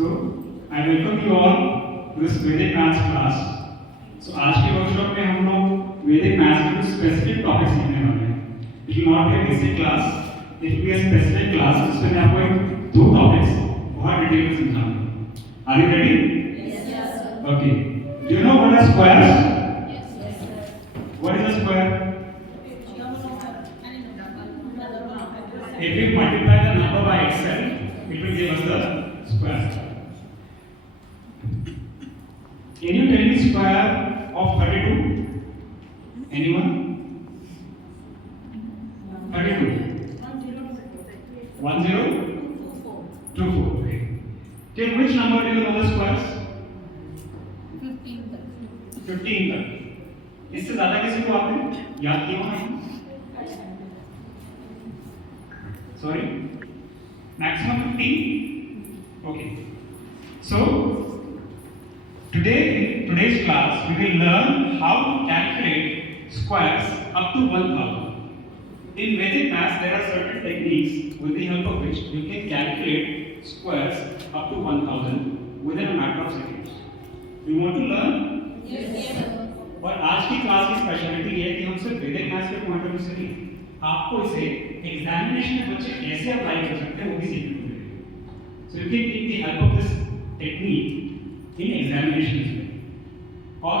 So, I welcome you all to this Vedic maths class. So, आज के वर्कशॉप में हम लोग Vedic maths के कुछ स्पेसिफिक टॉपिक्स सीखने वाले हैं. It will not be a basic class. It will be a specific class जिसमें मैं आपको एक दो टॉपिक्स बहुत डिटेल में समझाऊंगा. Are you ready? Yes, sir. Okay. Do you know what are squares? Yes, sir. What is a square? If we multiply the number by itself, it will give us the square. Can you tell me square of 32? Anyone? 32. 1024. Okay. Till which number do you know the squares? 15 तक. इससे ज़्यादा किसी को आपने याद किया होगा? Sorry? Maximum 15? Okay. So, in today's class, we will learn how to calculate squares up to 1000. In Vedic maths, there are certain techniques with the help of which you can calculate squares up to 1000 within a matter of seconds. You want to learn? Yes, sir. और आज की क्लास की स्पेशलिटी ये है कि हम सिर्फ वैदिक मैथ्स के पॉइंट ऑफ व्यू से नहीं, आपको इसे एग्जामिनेशन में बच्चे कैसे अप्लाई कर सकते हैं वो भी सीखने को मिलेगा. So you can take the help of this technique in examination में. और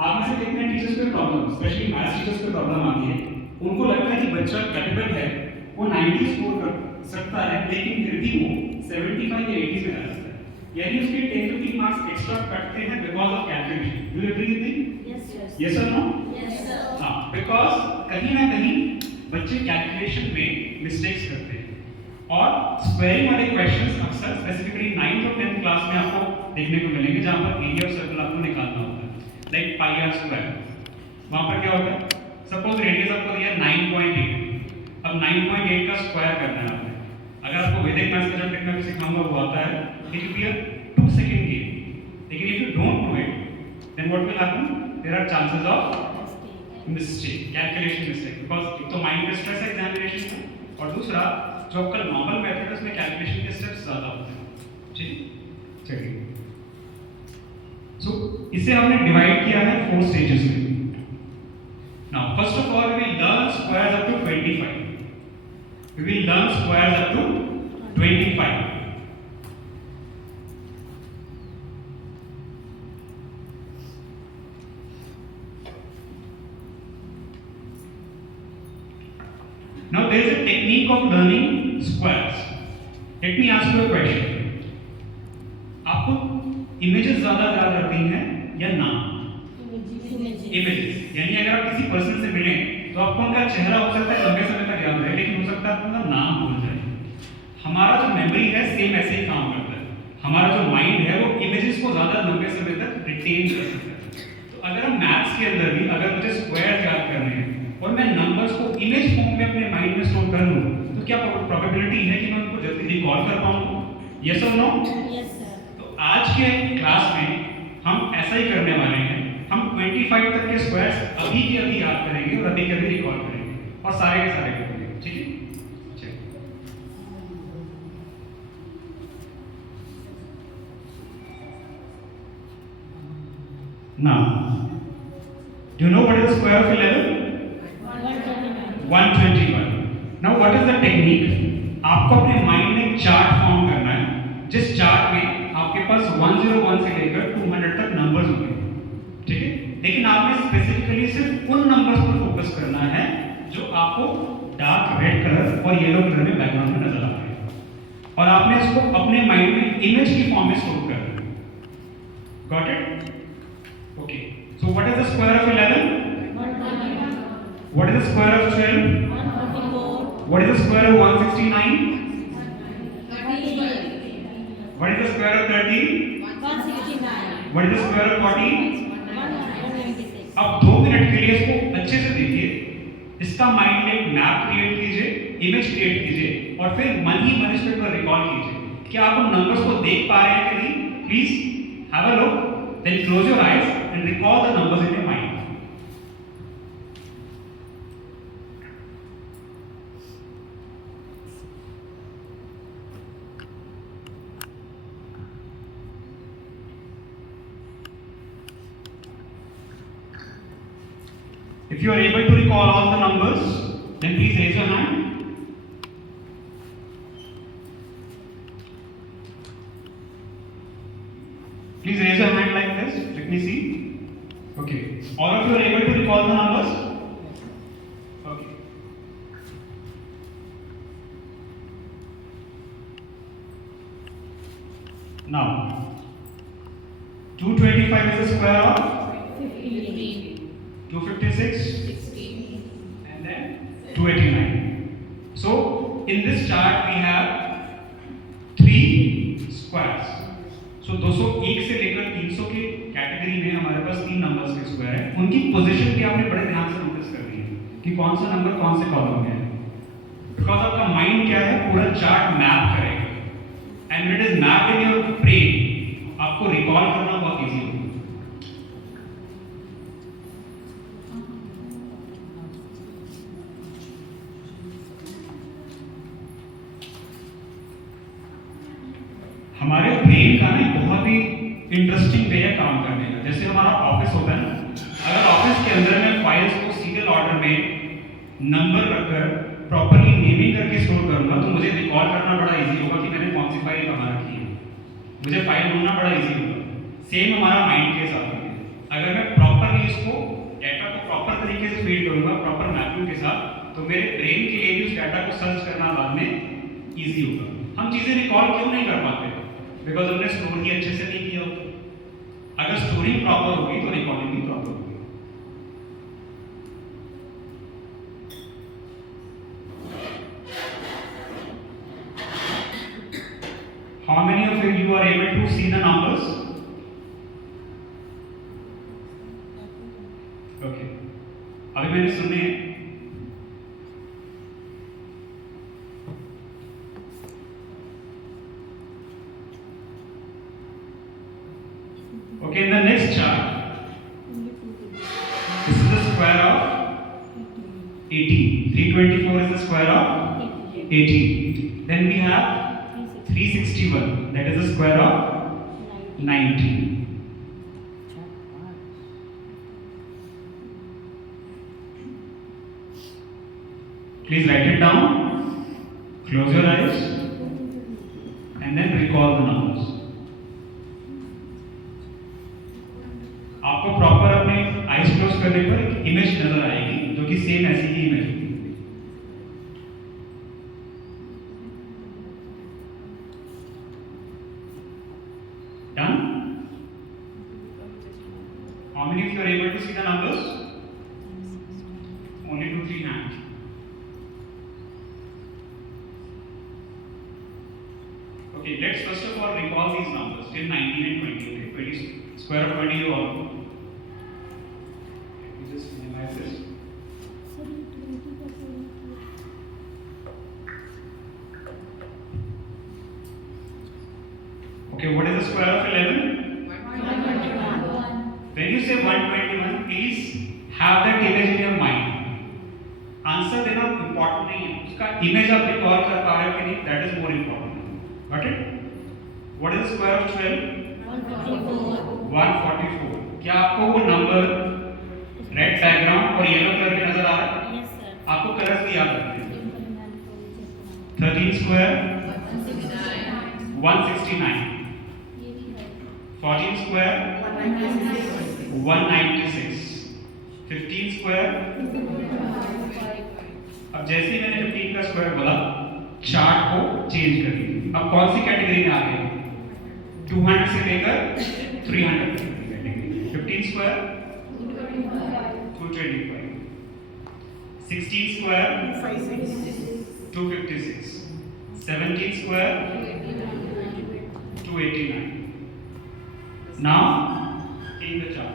आप में से कितने टीचर्स को प्रॉब्लम, स्पेशली मैथ्स टीचर्स को प्रॉब्लम आती है, उनको लगता है कि बच्चा कैपेबल है, वो 90 स्कोर कर सकता है, लेकिन फिर भी वो 75 या 80 में आ जाता है, यानी उसके 10-15 मार्क्स एक्स्ट्रा कटते हैं because of calculation. Do you agree with me? Yes or no? Yes, sir. हाँ, because कहीं ना कहीं बच्चे कैलकुलेशन में मिस्टेक्स करते हैं और स्क्वायरिंग वाले क्वेश्चंस अक्सर स्पेसिफिकली 9th और 10th क्लास में आपको देखने को मिलेंगे जहाँ पर एरिया ऑफ सर्कल आपको निकालना होता है, लाइक पाई आर स्क्वायर. वहाँ पर क्या होता है, सपोज रेडियस आपको दिया 9.8, अब 9.8 का स्क्वायर करना है आपने. अगर आपको वैदिक मैथ्स का जो टेक्निक सिखाऊंगा वो आता है, it will be a 2 second game. लेकिन if you don't know it, then what will happen? There are chances of mistake, calculation mistake, because एक तो माइंड में स्ट्रेस है एग्जामिनेशन का, और दूसरा जो आपका नॉर्मल मेथड है उसमें कैलकुलेशन के स्टेप्स ज़्यादा होते हैं. ठीक, चलिए. सो इसे हमने डिवाइड किया है 4 स्टेजेस में. Now first of all we will learn squares up to 25. We will learn squares up to 25. Now there is a technique of learning squares. Let me ask you a question. आपको इमेजेस ज़्यादा याद रहती हैं या नाम? इमेजेस. यानी अगर आप किसी पर्सन से मिलें तो आपको उनका चेहरा हो सकता है लंबे समय तक याद रहे, लेकिन हो सकता है आपको उनका नाम भूल जाए. हमारा जो मेमोरी है सेम ऐसे ही काम करता है. हमारा जो माइंड है वो इमेजेस को ज़्यादा लंबे समय तक रिटेन कर सकता है. तो अगर हम मैथ्स के अंदर भी अगर मुझे स्क्वायर याद करने हैं और मैं नंबर्स को इमेज फॉर्म में अपने माइंड में स्टोर कर लूं, तो क्या प्रोबेबिलिटी है कि मैं उनको जल्दी रिकॉल कर पाऊंगा? यस और नो? Yes, sir. तो आज के क्लास में हम ऐसा ही करने वाले हैं. हम 25 तक के स्क्वायर्स अभी के अभी याद करेंगे और अभी के अभी रिकॉल करेंगे और सारे के सारे करेंगे. ठीक है, चलिए. Now do you know what is the square of 11? 121. Now what is the technique? आपको अपने माइंड में एक चार्ट फॉर्म करना है, जिस चार्ट में आपके पास 101 से लेकर 200 तक नंबर्स होंगे. ठीक है, लेकिन आपने स्पेसिफिकली सिर्फ उन नंबर्स पर फोकस करना है जो आपको डार्क रेड कलर और येलो कलर में बैकग्राउंड में नजर आ रहे हैं, और आपने इसको अपने माइंड में इमेज की फॉर्म में स्टोर करना है. Got it? Okay. So what is the square of 11? 121. What is the square of 12? 144. What is the square of 169? 38. What is the square of 13? 169. What is the square of 40? 196. अब 2 मिनट के लिए इसको अच्छे से देखिए, इसका माइंड में एक मैप क्रिएट कीजिए, इमेज क्रिएट कीजिए, और फिर मन ही मन इस पर रिकॉल कीजिए. क्या आप उन नंबर्स को देख पा रहे हैं कि नहीं? Please have a look, then close your eyes and recall the numbers in your mind. If you are able to recall all the numbers, then please raise your hand. Please raise your hand like this. Let me see. Okay. All of you are able to recall the numbers? Okay. Now, 225 is the square of 256, 16. and then 289. So, in this chart we have 3 squares. So 201 से लेकर 300 के कैटेगरी में हमारे पास 3 नंबर्स के स्क्वायर हैं। उनकी पोजीशन भी आपने बड़े ध्यान से नोटिस करनी है कि कौन सा नंबर कौन से कॉलम में है। बिकॉज आपका माइंड क्या है, पूरा चार्ट मैप करेगा, and it is mapped in your brain, आपको रिकॉल करना बहुत इजी होगा। हमारे ब्रेन का ना बहुत ही इंटरेस्टिंग वे है काम करने का। जैसे हमारा ऑफिस होता है ना, अगर ऑफिस के अंदर मैं फाइल्स को सीरियल ऑर्डर में नंबर रखकर प्रॉपर्ली नेमिंग करके स्टोर करूंगा तो मुझे रिकॉल करना बड़ा इजी होगा कि मैंने कौन सी फाइल कहाँ रखी है, मुझे फाइल ढूंढना बड़ा इजी होगा। सेम हमारा माइंड के साथ है, अगर मैं प्रॉपर्ली इसको डाटा को प्रॉपर तरीके से फीड करूंगा प्रॉपर मैपिंग के साथ, तो मेरे ब्रेन के लिए भी उस डाटा को सर्च करना बाद में इजी होगा। हम चीजें रिकॉल क्यों नहीं कर पाते? बिकॉज हमने स्टोर ही अच्छे से नहीं किया होता। अगर स्टोरिंग प्रॉपर होगी तो रिकॉर्डिंग भी प्रॉपर होगी। How many of you are able to see the numbers? Okay. अभी मैंने सुने हैं। Okay, in the next chart, this is the square of 18. 324 is the square of 18. Then we have 361, that is the square of 90. Please write it down, close your eyes, and then recall the numbers. आपको प्रॉपर अपने eyes close करने पर एक इमेज नजर आएगी जो कि सेम ऐसी ही इमेज होगी। Done? How many of you are able to see the numbers? Only 2-3 hands. Okay, let's first of all recall these numbers till 19 and 20. Okay, 20 square of 20 you all know. Let me just minimize this. Okay, what is the square of 11? 121. When you say 121, please have that image in your mind. Answer देना इंपॉर्टेंट नहीं है, उसका इमेज आप रिकॉल कर पा रहे हो कि नहीं, that is more important. Got it? What is the square of 12? 144। क्या आपको वो नंबर रेड बैकग्राउंड और येलो कलर में नजर आ रहा है? Yes, sir. आपको कलर्स भी याद रखने हैं। 13 स्क्वायर 169, 14 स्क्वायर 196, 15 स्क्वायर। अब जैसे ही मैंने 15 का स्क्वायर बोला, चार्ट को चेंज कर दिया। अब कौन सी कैटेगरी में आ गए? 200 से लेकर 300 तक की कैटेगरी। 15 स्क्वायर 225, 16 स्क्वायर 256, 17 स्क्वायर 289. Now, take the chart.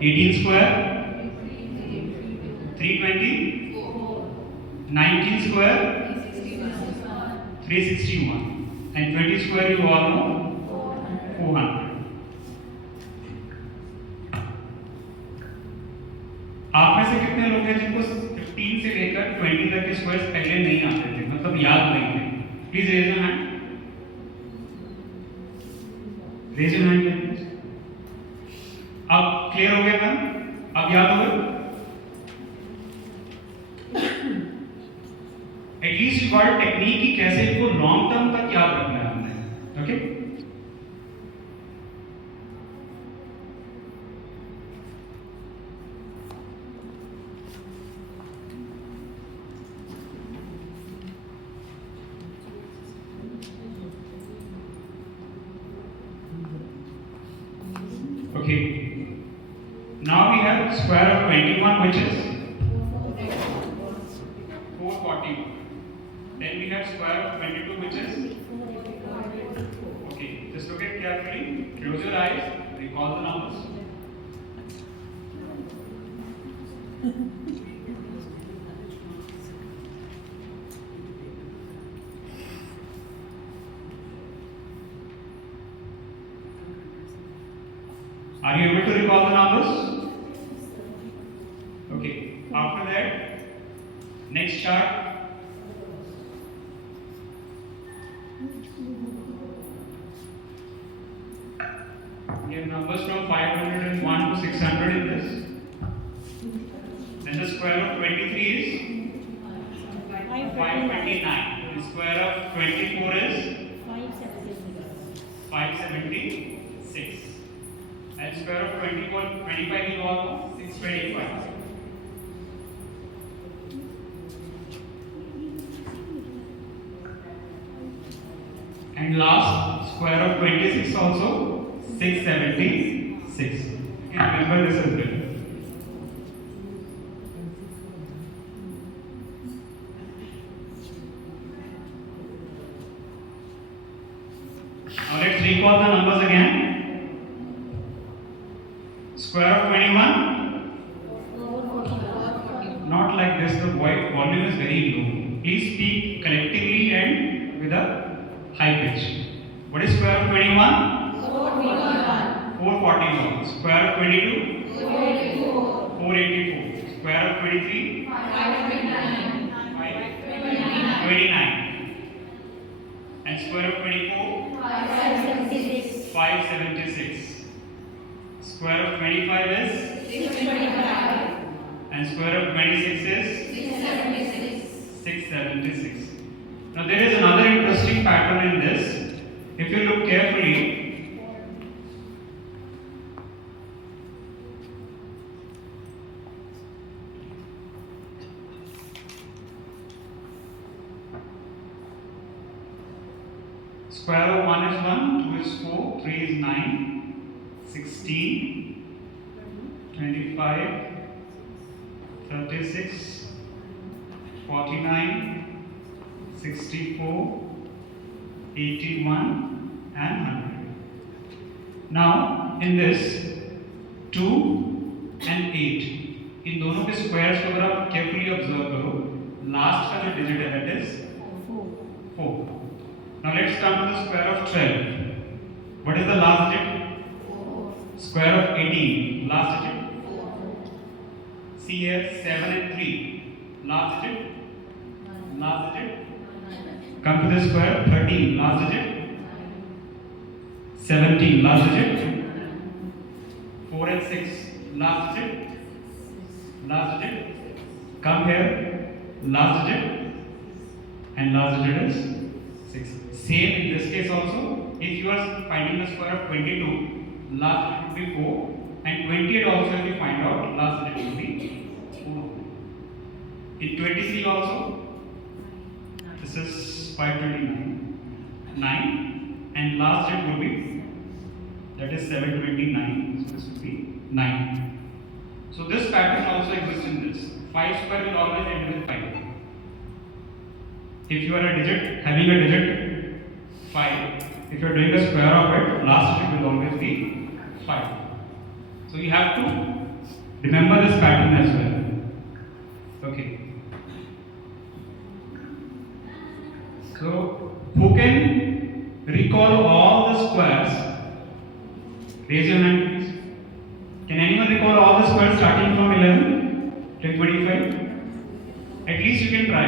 18 square 320, 19 square 361, and 20 square you all know 400. आप में से कितने लोग हैं जिनको 15 से लेकर 20 तक के स्क्वायर्स पहले नहीं आते थे, मतलब याद नहीं थे? Please raise your hand. Raise your hand please. अब क्लियर हो गया मैम? अब याद हो गया? Okay. Now we have square of 21, which is 440. Then we have square of 22, which is okay. Just look at carefully. Close your eyes. Recall the numbers. Are you able to recall the numbers? Okay. After that, next chart. We have numbers from 501 to 600 in this. Then the square of 23 is 529. The square of 24 is 576. And square of 25 is also 625. And last square of 26 also 676. Okay, remember this as well. Now let's recall the numbers again. Square of 21. Not like this, the volume is very low. Please speak collectively and with a high pitch. What is square of 21? 441. Square of 22? 484. Square of 23? 529. And square of 24? 576. Square of 25 is? 625. And square of 26 is? 676. Now there is another interesting pattern in this. If you look carefully, square of 1 is 1, 2 is 4, 3 is 9, 16, 25, 36, 49, 64, 81 and 100. Now in this 2 and 8, इन दोनों के स्क्वायर्स को अगर आप carefully observe करो, लास्ट का जो डिजिट है that is 4. Now let's come to the square of 12. What is the last digit? Square of 18, last digit. See here 7 and 3, last digit. Last digit. Come to the square 13, last digit. 17, last digit. 4 and 6, last digit. Last digit. Come here, last digit. And last digit is 6. Same in this case also. If you are finding the square of 22, last digit will be 4. And 28 also, if you find out, last digit will be 4. In 23 also, this is 529, 9, and last digit will be, that is 729, so this will be 9. So this pattern also exists in this. 5 square will always end with 5. If you are a digit, having a digit 5, if you are doing a square of it, last digit will always be 5. So you have to remember this pattern as well. Okay. So who can recall all the squares? Raise your hand please. Can anyone recall all the squares starting from 11 till 25? At least you can try.